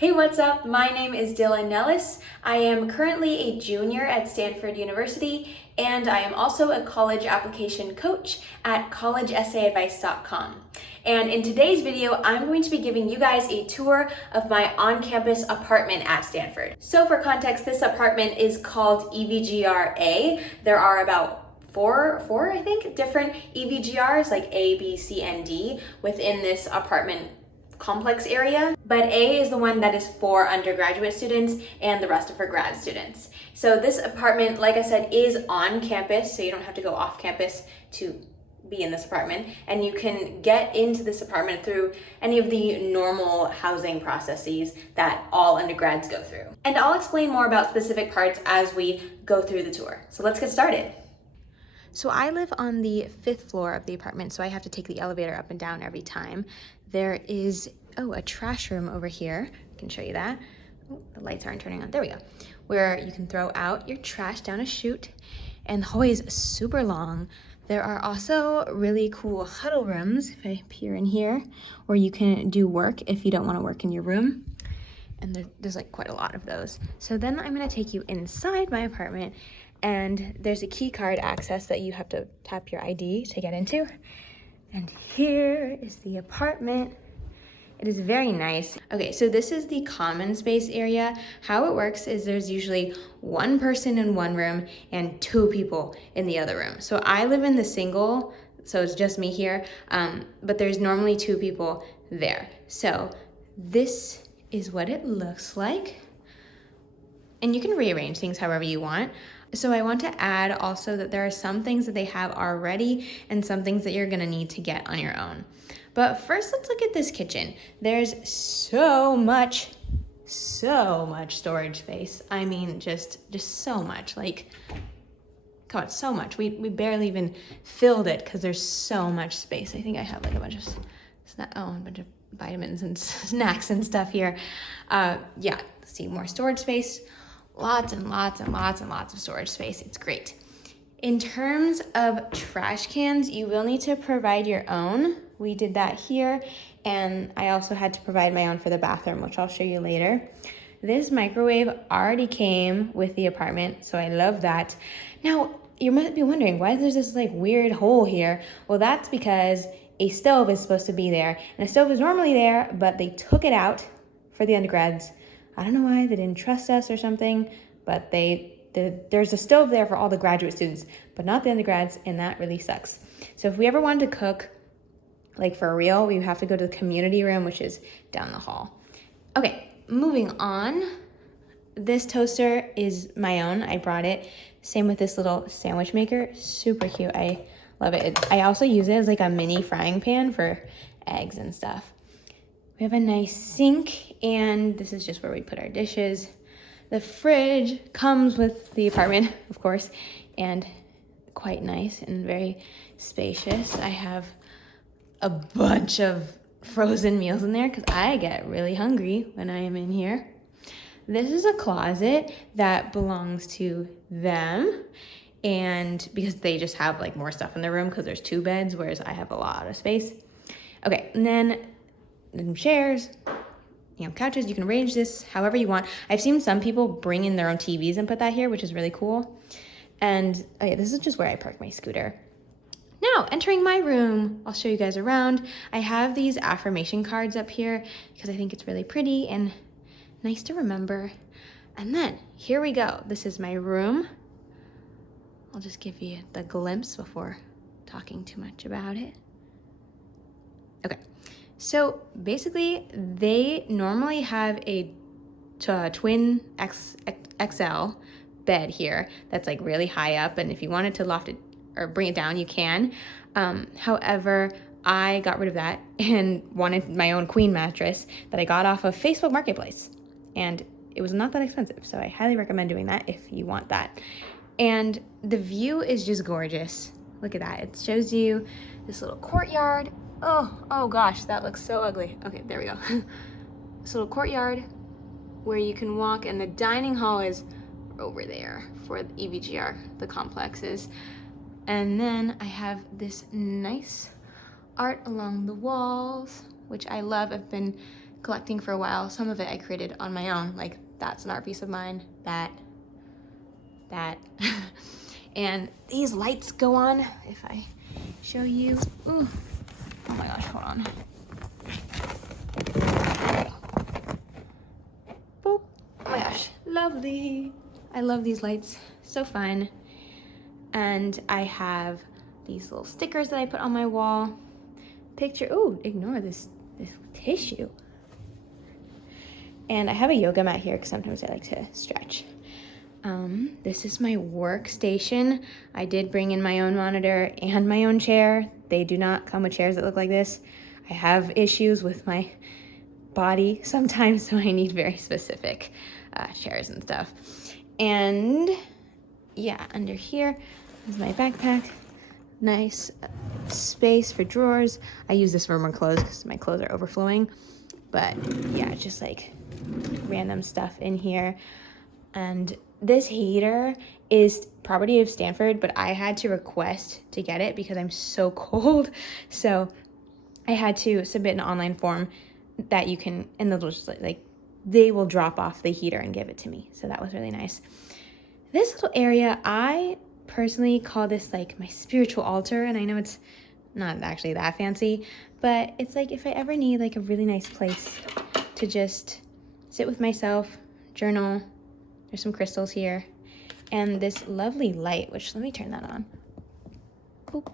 Hey, what's up? My name is Dylan Nellis. I am currently a junior at Stanford University, and I am also a college application coach at collegeessayadvice.com. And in today's video, I'm going to be giving you guys a tour of my on-campus apartment at Stanford. So for context, this apartment is called EVGR-A. There are about four, I think, different EVGRs, like A, B, C, and D, within this apartment complex area, but A is the one that is for undergraduate students and the rest are for grad students. So this apartment, like I said, is on campus, so you don't have to go off campus to be in this apartment, and you can get into this apartment through any of the normal housing processes that all undergrads go through. And I'll explain more about specific parts as we go through the tour. So let's get started. So I live on the 5th floor of the apartment, so I have to take the elevator up and down every time. There is, a trash room over here. I can show you that. Oh, the lights aren't turning on. There we go. Where you can throw out your trash down a chute, and the hallway is super long. There are also really cool huddle rooms, if I peer in here, where you can do work if you don't want to work in your room. And there's like quite a lot of those. So then I'm gonna take you inside my apartment, and there's a key card access that you have to tap your ID to get into. And here is the apartment. It is very nice. Okay, so this is the common space area. How it works is there's usually one person in one room and 2 people in the other room. So I live in the single, so it's just me here, but there's normally 2 people there. So this is what it looks like. And you can rearrange things however you want. So I want to add also that there are some things that they have already and some things that you're gonna need to get on your own. But first, let's look at this kitchen. There's so much storage space. I mean, just so much, like, God, so much. We barely even filled it because there's so much space. I think I have like a bunch of vitamins and snacks and stuff here. Yeah, see, more storage space. Lots and lots of storage space. It's great. In terms of trash cans, you will need to provide your own. We did that here, and I also had to provide my own for the bathroom, which I'll show you later. This microwave already came with the apartment, so I love that. Now, you might be wondering, why there's this like weird hole here? Well, that's because a stove is supposed to be there, and a stove is normally there, but they took it out for the undergrads. I don't know why, they didn't trust us or something, but there's a stove there for all the graduate students, but not the undergrads, and that really sucks. So if we ever wanted to cook, like for real, we have to go to the community room, which is down the hall. Okay, moving on. This toaster is my own, I brought it. Same with this little sandwich maker, super cute, I love it. I also use it as like a mini frying pan for eggs and stuff. We have a nice sink, and this is just where we put our dishes. The fridge comes with the apartment, of course, and quite nice and very spacious. I have a bunch of frozen meals in there because I get really hungry when I am in here. This is a closet that belongs to them, and because they just have like more stuff in their room because there's 2 beds, whereas I have a lot of space. Okay, and then chairs, couches. You can arrange this however you want. I've seen some people bring in their own TVs and put that here, which is really cool. And okay, this is just where I park my scooter. Now, entering my room, I'll show you guys around. I have these affirmation cards up here because I think it's really pretty and nice to remember. And then here we go. This is my room. I'll just give you the glimpse before talking too much about it. Okay. So basically, they normally have a twin XL bed here that's like really high up, and if you wanted to loft it or bring it down, you can. However, I got rid of that and wanted my own queen mattress that I got off of Facebook Marketplace, and it was not that expensive, so I highly recommend doing that if you want that. And the view is just gorgeous. Look at that. It shows you this little courtyard. Oh gosh, that looks so ugly. Okay, there we go. This little courtyard where you can walk, and the dining hall is over there for the EVGR, the complexes. And then I have this nice art along the walls, which I love. I've been collecting for a while. Some of it I created on my own, like that's an art piece of mine, that. And these lights go on, if I show you. Ooh. Oh my gosh, hold on. Boop. Oh my gosh, lovely. I love these lights, so fun. And I have these little stickers that I put on my wall. Picture, oh, ignore this tissue. And I have a yoga mat here because sometimes I like to stretch. This is my workstation. I did bring in my own monitor and my own chair. They do not come with chairs that look like this. I have issues with my body sometimes, so I need very specific chairs and stuff. And yeah, under here is my backpack. Nice space for drawers. I use this for more clothes because my clothes are overflowing. But yeah, just like random stuff in here. And this heater is property of Stanford, but I had to request to get it because I'm so cold. So I had to submit an online form that you can, and they'll just like they will drop off the heater and give it to me. So that was really nice. This little area, I personally call this like my spiritual altar, and I know it's not actually that fancy, but it's like if I ever need like a really nice place to just sit with myself, journal. There's some crystals here, and this lovely light, which let me turn that on. Oop,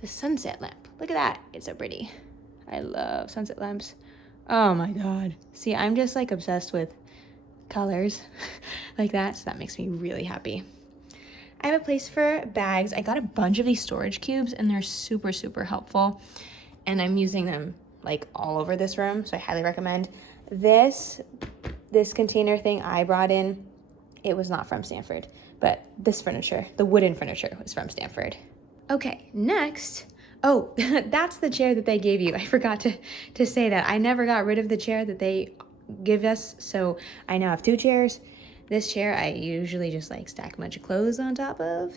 the sunset lamp. Look at that, it's so pretty. I love sunset lamps. Oh my God. See, I'm just like obsessed with colors like that, so that makes me really happy. I have a place for bags. I got a bunch of these storage cubes and they're super, super helpful. And I'm using them like all over this room, so I highly recommend. This container thing I brought in, it was not from Stanford, but this furniture, the wooden furniture, was from Stanford. Okay, next, oh, that's the chair that they gave you. I forgot to say that. I never got rid of the chair that they give us, so I now have two chairs. This chair I usually just like stack a bunch of clothes on top of.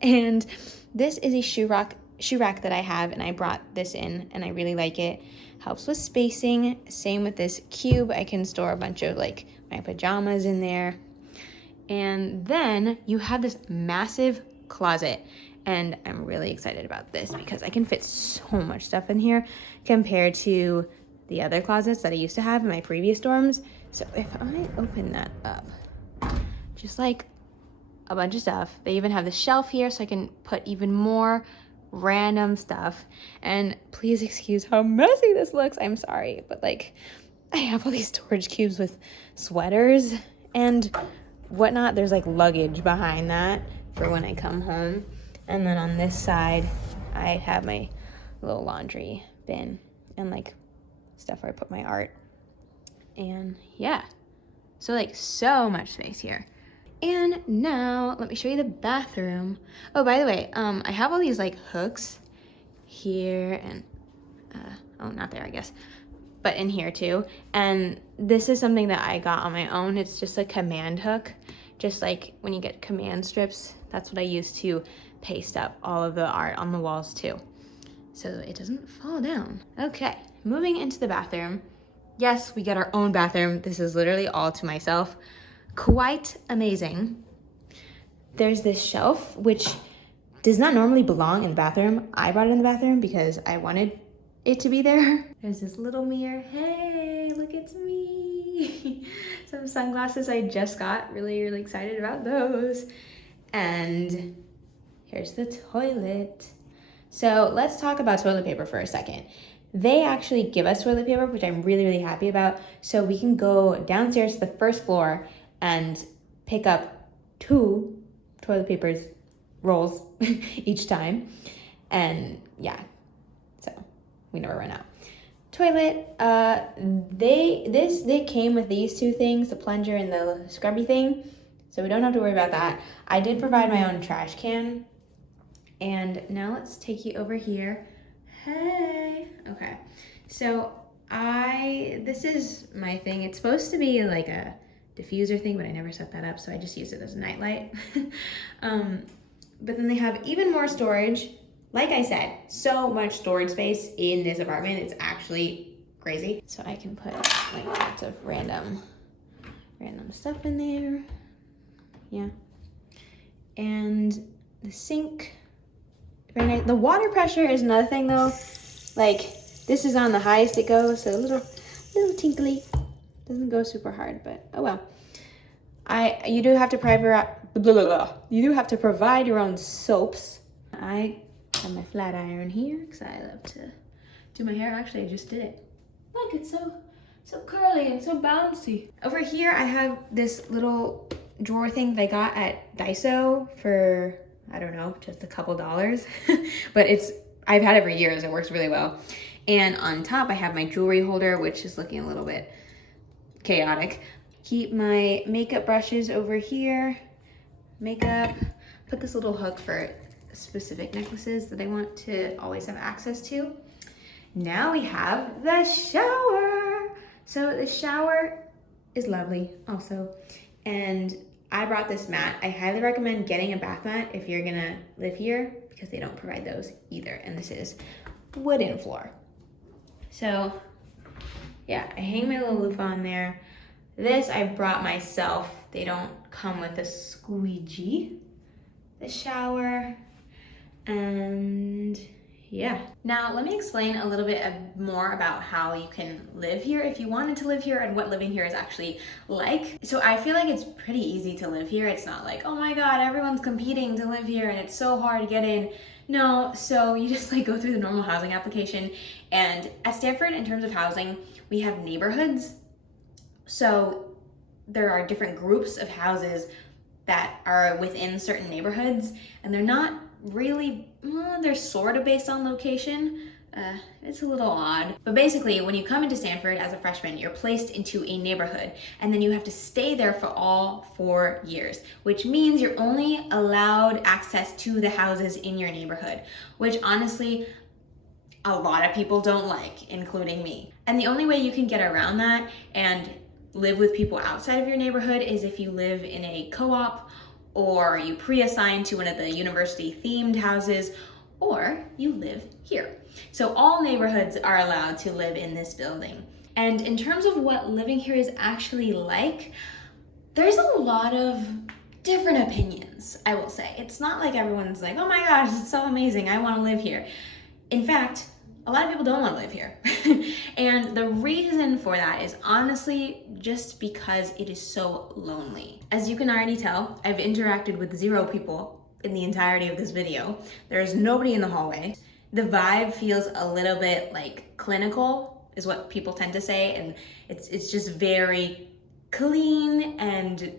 And this is a shoe rack that I have, and I brought this in and I really like it. Helps with spacing. Same with this cube. I can store a bunch of like my pajamas in there. And then you have this massive closet, and I'm really excited about this because I can fit so much stuff in here compared to the other closets that I used to have in my previous dorms. So if I open that up, just like a bunch of stuff. They even have the shelf here so I can put even more random stuff. And please excuse how messy this looks. I'm sorry, but like I have all these storage cubes with sweaters and whatnot. There's like luggage behind that for when I come home. And then on this side, I have my little laundry bin and like stuff where I put my art. And yeah, so like so much space here. And now let me show you the bathroom. Oh, by the way, I have all these like hooks here and oh, not there, I guess, but in here too. And this is something that I got on my own. It's just a command hook, just like when you get command strips. That's what I use to paste up all of the art on the walls too, so it doesn't fall down. Okay, moving into the bathroom. Yes, we get our own bathroom. This is literally all to myself. Quite amazing. There's this shelf, which does not normally belong in the bathroom. I brought it in the bathroom because I wanted it to be there. There's this little mirror. Hey, look, it's me. Some sunglasses I just got. Really, really excited about those. And here's the toilet. So let's talk about toilet paper for a second. They actually give us toilet paper, which I'm really, really happy about. So we can go downstairs to the first floor and pick up 2 toilet papers rolls each time. And yeah, so we never run out. Toilet, they came with these 2 things, the plunger and the scrubby thing. So we don't have to worry about that. I did provide my own trash can. And now let's take you over here. Hey, okay. So this is my thing. It's supposed to be like a diffuser thing, but I never set that up, so I just use it as a nightlight. But then they have even more storage. Like I said, so much storage space in this apartment. It's actually crazy. So I can put like lots of random stuff in there. Yeah. And the sink, very nice. The water pressure is another thing though. Like this is on the highest it goes, so a little tinkly. Doesn't go super hard, but oh well. You do have to provide your own soaps. I have my flat iron here because I love to do my hair. Actually, I just did it. Look, it's so curly and so bouncy. Over here, I have this little drawer thing that I got at Daiso for, I don't know, just a couple dollars. But I've had it for years. It works really well. And on top, I have my jewelry holder, which is looking a little bit chaotic. Keep my makeup brushes over here. Makeup. Put this little hook for specific necklaces that I want to always have access to. Now we have the shower. So the shower is lovely also. And I brought this mat. I highly recommend getting a bath mat if you're gonna live here because they don't provide those either. And this is wooden floor. So yeah, I hang my little loofah on there. This I brought myself. They don't come with a squeegee. The shower, and yeah. Now let me explain a little bit more about how you can live here if you wanted to live here and what living here is actually like. So I feel like it's pretty easy to live here. It's not like, oh my God, everyone's competing to live here and it's so hard to get in. No, so you just like go through the normal housing application. And at Stanford, in terms of housing, we have neighborhoods. So there are different groups of houses that are within certain neighborhoods, and they're not really, they're sort of based on location. It's a little odd. But basically, when you come into Stanford as a freshman, you're placed into a neighborhood, and then you have to stay there for all 4 years, which means you're only allowed access to the houses in your neighborhood, which honestly, a lot of people don't like, including me. And the only way you can get around that and live with people outside of your neighborhood is if you live in a co-op, or you pre-assign to one of the university themed houses, or you live here. So all neighborhoods are allowed to live in this building. And in terms of what living here is actually like, there's a lot of different opinions, I will say. It's not like everyone's like, oh my gosh, it's so amazing, I want to live here. In fact, a lot of people don't want to live here. And the reason for that is honestly just because it is so lonely. As you can already tell, I've interacted with 0 people in the entirety of this video. There's nobody in the hallway. The vibe feels a little bit like clinical, is what people tend to say, and it's just very clean and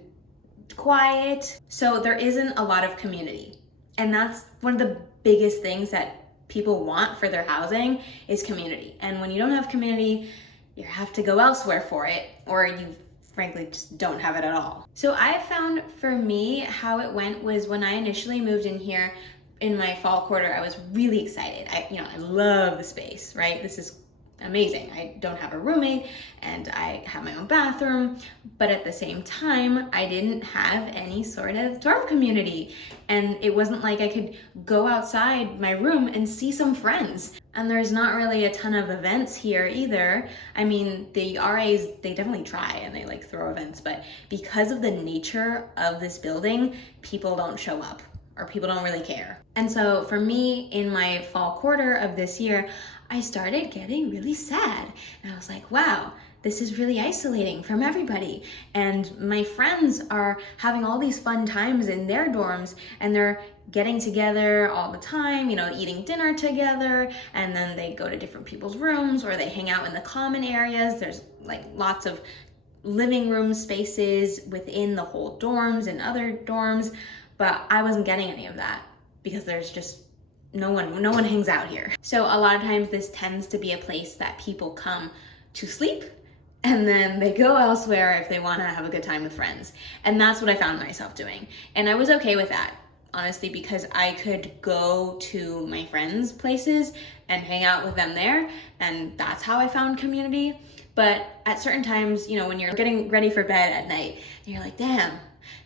quiet. So there isn't a lot of community. And that's one of the biggest things that people want for their housing is community. And when you don't have community, you have to go elsewhere for it, or you frankly just don't have it at all. So I found for me how it went was when I initially moved in here in my fall quarter, I was really excited. I love the space, right? This is amazing. I don't have a roommate and I have my own bathroom, but at the same time, I didn't have any sort of dorm community. And it wasn't like I could go outside my room and see some friends. And there's not really a ton of events here either. I mean, the RAs, they definitely try and they like throw events, but because of the nature of this building, people don't show up or people don't really care. And so for me, in my fall quarter of this year, I started getting really sad. And I was like, wow, this is really isolating from everybody. And my friends are having all these fun times in their dorms and they're getting together all the time, eating dinner together, and then they go to different people's rooms or they hang out in the common areas. There's like lots of living room spaces within the whole dorms and other dorms, but I wasn't getting any of that because there's just no one hangs out here. So a lot of times this tends to be a place that people come to sleep and then they go elsewhere if they want to have a good time with friends. And that's what I found myself doing. And I was okay with that, honestly, because I could go to my friends' places and hang out with them there. And that's how I found community. But at certain times, you know, when you're getting ready for bed at night, you're like, damn,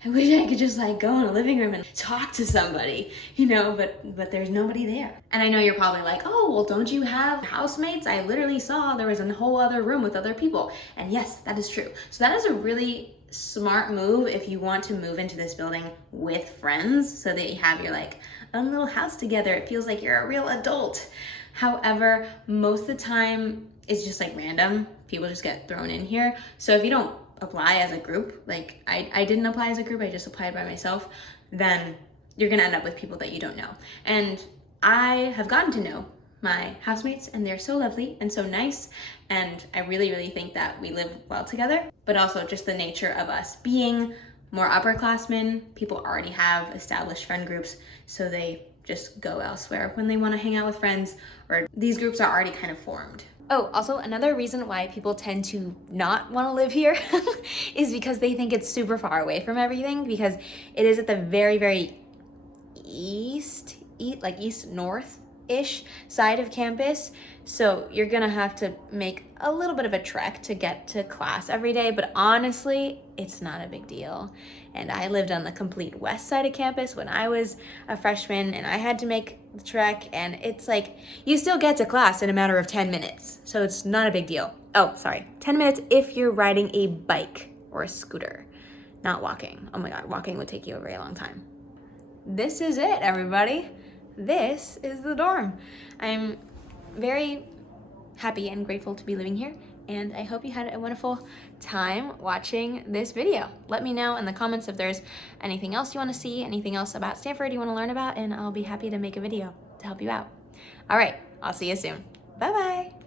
I wish I could just like go in a living room and talk to somebody, you know, but there's nobody there. And I know you're probably like, oh, well, don't you have housemates? I literally saw there was a whole other room with other people. And yes, that is true. So that is a really smart move if you want to move into this building with friends so that you have your like own little house together. It feels like you're a real adult. However, most of the time it's just like random. People just get thrown in here. So if you don't apply as a group, like I didn't apply as a group, I just applied by myself, then you're gonna end up with people that you don't know. And I have gotten to know my housemates and they're so lovely and so nice. And I really, really think that we live well together, but also just the nature of us being more upperclassmen, people already have established friend groups, so they just go elsewhere when they wanna hang out with friends, or these groups are already kind of formed. Oh, also another reason why people tend to not want to live here is because they think it's super far away from everything, because it is at the very, very east north-ish side of campus. So you're gonna have to make a little bit of a trek to get to class every day, but honestly, it's not a big deal. And I lived on the complete west side of campus when I was a freshman, and I had to make the trek, and it's like, you still get to class in a matter of 10 minutes. So it's not a big deal. Oh, sorry, 10 minutes if you're riding a bike or a scooter, not walking. Oh my God, walking would take you a very long time. This is it, everybody. This is the dorm. I'm very happy and grateful to be living here, and I hope you had a wonderful time watching this video. Let me know in the comments if there's anything else you want to see, anything else about Stanford you want to learn about, and I'll be happy to make a video to help you out. All right, I'll see you soon. Bye-bye.